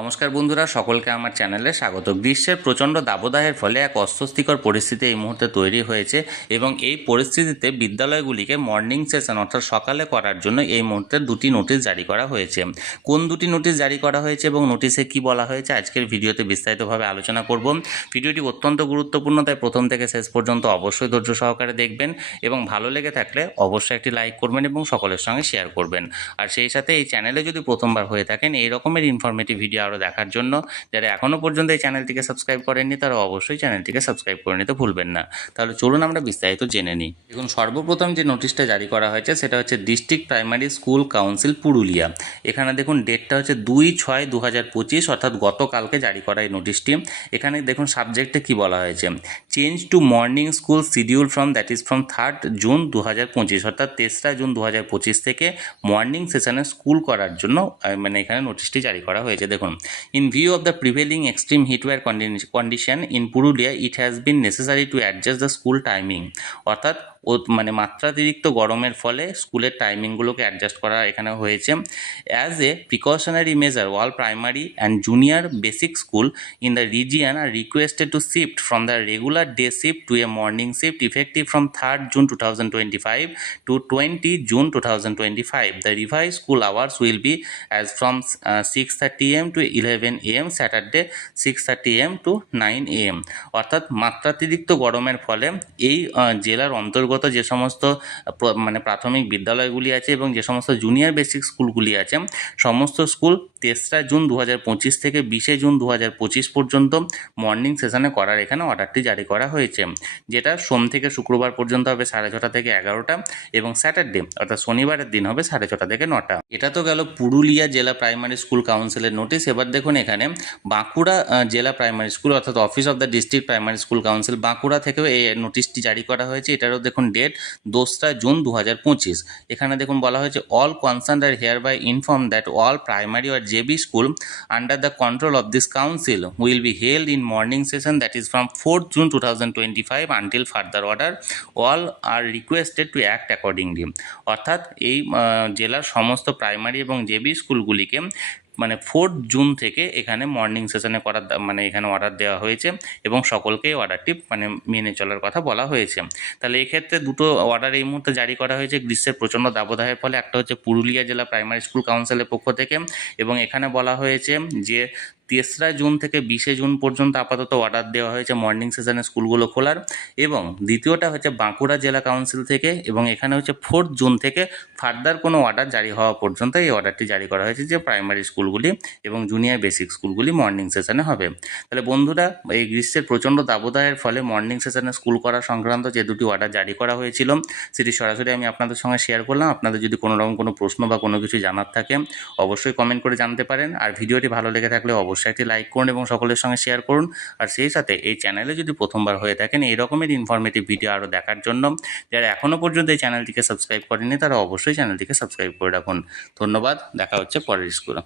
নমস্কার বন্ধুরা, সকলকে আমার চ্যানেলে স্বাগত। গ্রীষ্মের প্রচণ্ড দাবদাহের ফলে এক অস্বস্তিকর পরিস্থিতি এই মুহূর্তে তৈরি হয়েছে এবং এই পরিস্থিতিতে বিদ্যালয়গুলিকে মর্নিং সেশন অর্থাৎ সকালে করার জন্য এই মুহূর্তে দুটি নোটিশ জারি করা হয়েছে। কোন দুটি নোটিশ জারি করা হয়েছে এবং নোটিশে কি বলা হয়েছে আজকের ভিডিওতে বিস্তারিতভাবে আলোচনা করব। ভিডিওটি অত্যন্ত গুরুত্বপূর্ণ, তাই প্রথম থেকে শেষ পর্যন্ত অবশ্যই ধৈর্য সহকারে দেখবেন এবং ভালো লেগে থাকলে অবশ্যই একটি লাইক করবেন এবং সকলের সঙ্গে শেয়ার করবেন। আর সেই সাথে এই চ্যানেলে যদি প্রথমবার হয়ে থাকেন, এই রকমের ইনফরমেটিভ ভিডিও আরও দেখার জন্য। যারা এখনও পর্যন্ত এই চ্যানেলটিকে সাবস্ক্রাইব করেননি, তারা অবশ্যই চ্যানেলটিকে সাবস্ক্রাইব করে নিতে ভুলবেন না। তাহলে চলুন আমরা বিস্তারিত জেনে নিই। দেখুন, সর্বপ্রথম যে নোটিশটা জারি করা হয়েছে, সেটা হচ্ছে district primary school council Purulia. এখানে দেখুন ডেটটা হচ্ছে দুই ছয় দু হাজার পঁচিশ, অর্থাৎ গতকালকে জারি করা এই নোটিশটি এখানে দেখুন সাবজেক্টে কি বলা হয়েছে? Change to morning school schedule from that is from third June দু হাজার পঁচিশ, অর্থাৎ তেসরা জুন দু হাজার পঁচিশ থেকে মর্নিং সেশনে স্কুল করার জন্য মানে এখানে নোটিশটি জারি করা হয়েছে। দেখুন in view of the prevailing extreme heatwave condition in Purulia it has been necessary to adjust the school timing অর্থাৎ ও মানে মাত্রাতিরিক্ত গরমের ফলে স্কুলের টাইমিংগুলোকে অ্যাডজাস্ট করা এখানে হয়েছে as a precautionary measure all primary and junior basic school in the region are requested to shift from the regular day shift to a morning shift effective from third June two thousand twenty five to twenty to 20 June 2025. The revised school hours will be as from uh, 6:30 am to 11 am Saturday 6:30 am to 9 am অর্থাৎ মাত্রাতিরিক্ত গরমের ফলে এই জেলার অন্তর্গত যে সমস্ত মানে প্রাথমিক বিদ্যালয়গুলি আছে এবং যে সমস্ত জুনিয়র বেসিক স্কুলগুলি আছে, সমস্ত স্কুল তেসরা জুন দু হাজার পঁচিশ থেকে বিশে জুন দু হাজার পঁচিশ পর্যন্ত মর্নিং সেশনে করার এখানে অর্ডারটি জারি করা হয়েছে। যেটা সোম থেকে শুক্রবার পর্যন্ত হবে সাড়ে ছটা থেকে এগারোটা এবং স্যাটারডে অর্থাৎ শনিবারের দিন হবে সাড়ে ছটা থেকে নটা। এটা তো গেল পুরুলিয়া জেলা প্রাইমারি স্কুল কাউন্সিলের নোটিশ এবার দেখুন এখানে বাঁকুড়া জেলা প্রাইমারি স্কুল অর্থাৎ office of the district primary school council Bankura থেকেও এই নোটিশটি জারি করা হয়েছে। এটারও দেখুন ডেট দোসরা জুন দু হাজার পঁচিশ। এখানে দেখুন বলা হয়েছে all concern are hereby inform that all primary R JB school under the control of this council will be held in morning session that is from fourth June two thousand twenty five until further order all are requested to act accordingly অর্থাৎ এই জেলার সমস্ত primary এবং JB স্কুলগুলিকে মানে fourth June থেকে এখানে morning সেশনে করার মানে এখানে অর্ডার দেওয়া হয়েছে এবং সকলকেই অর্ডারটি মানে মেনে চলার কথা বলা হয়েছে। তাহলে এক্ষেত্রে দুটো অর্ডার এই মুহূর্তে জারি করা হয়েছে। গ্রীষ্মের প্রচণ্ড দাবদাহের ফলে একটা হচ্ছে পুরুলিয়া জেলা প্রাইমারি স্কুল কাউন্সিলের পক্ষ থেকে এবং এখানে বলা হয়েছে যে তেসরা জুন থেকে বিশে জুন পর্যন্ত আপাতত অর্ডার দেওয়া হয়েছে মর্নিং সেশনে স্কুলগুলো খোলার এবং দ্বিতীয়টা হচ্ছে বাঁকুড়া জেলা কাউন্সিল থেকে এবং এখানে হচ্ছে ফোর্থ জুন থেকে ফার্দার কোনো অর্ডার জারি হওয়া পর্যন্ত এই অর্ডারটি জারি করা হয়েছে যে প্রাইমারি স্কুলগুলি এবং জুনিয়র বেসিক স্কুলগুলি মর্নিং সেশনে হবে। তাহলে বন্ধুরা, এই গ্রীষ্মের প্রচণ্ড দাবদাহের ফলে মর্নিং সেশনে স্কুল করা সংক্রান্ত যে দুটি অর্ডার জারি করা হয়েছিল, সেটি সরাসরি আমি আপনাদের সঙ্গে শেয়ার করলাম। আপনাদের যদি কোনো রকম কোনো প্রশ্ন বা কোনো কিছু জানার থাকে, অবশ্যই কমেন্ট করে জানতে পারেন। আর ভিডিওটি ভালো লেগে থাকলে অবশ্যই একটি লাইক করুন এবং সকলের সঙ্গে শেয়ার করুন। আর সেই সাথে এই চ্যানেলে যদি প্রথমবার হয়ে থাকেন এই রকমের ইনফরমেটিভ ভিডিও আরও দেখার জন্য যারা এখনও পর্যন্ত এই চ্যানেলটিকে সাবস্ক্রাইব করেনি তারা অবশ্যই চ্যানেলটিকে সাবস্ক্রাইব করে রাখুন। ধন্যবাদ, দেখা হচ্ছে পরের স্কুলে